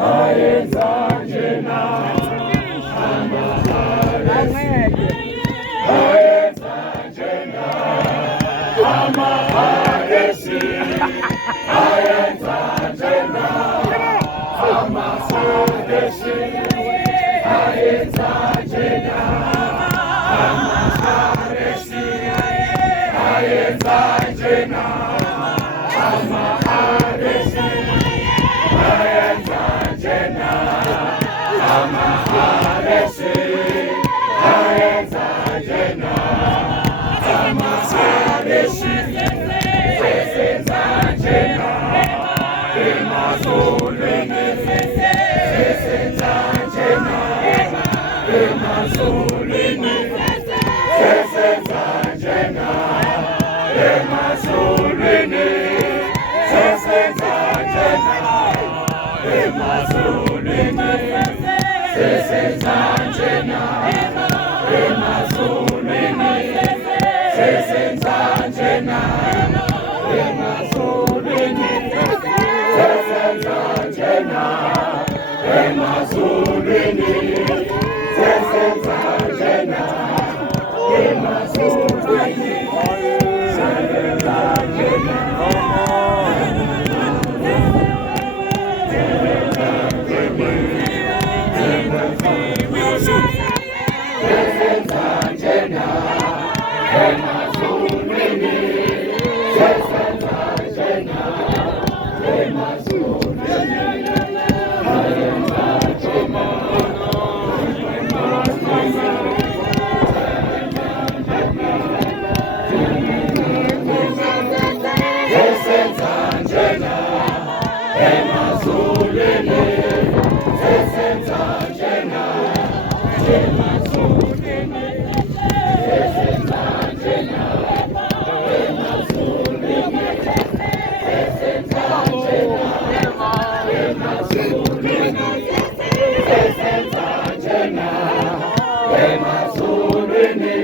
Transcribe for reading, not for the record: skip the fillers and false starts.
ayenza njena amahadesi ayenza njena amahadesi ayenza njena amahadesi ayenza njena amahadesi ayenza njena amahadesi ayenza njena amahadesi ayenza njena amahadesi sesenza njena emazulwini sesenza njena emazulwini sesenza njena emazulwini sesenza njena emazulwini sesenza njena emazulwini sesenza njena emazulwini sesenza njena emazulwini sesenza njena emazulwini sesenza njena Emazulwini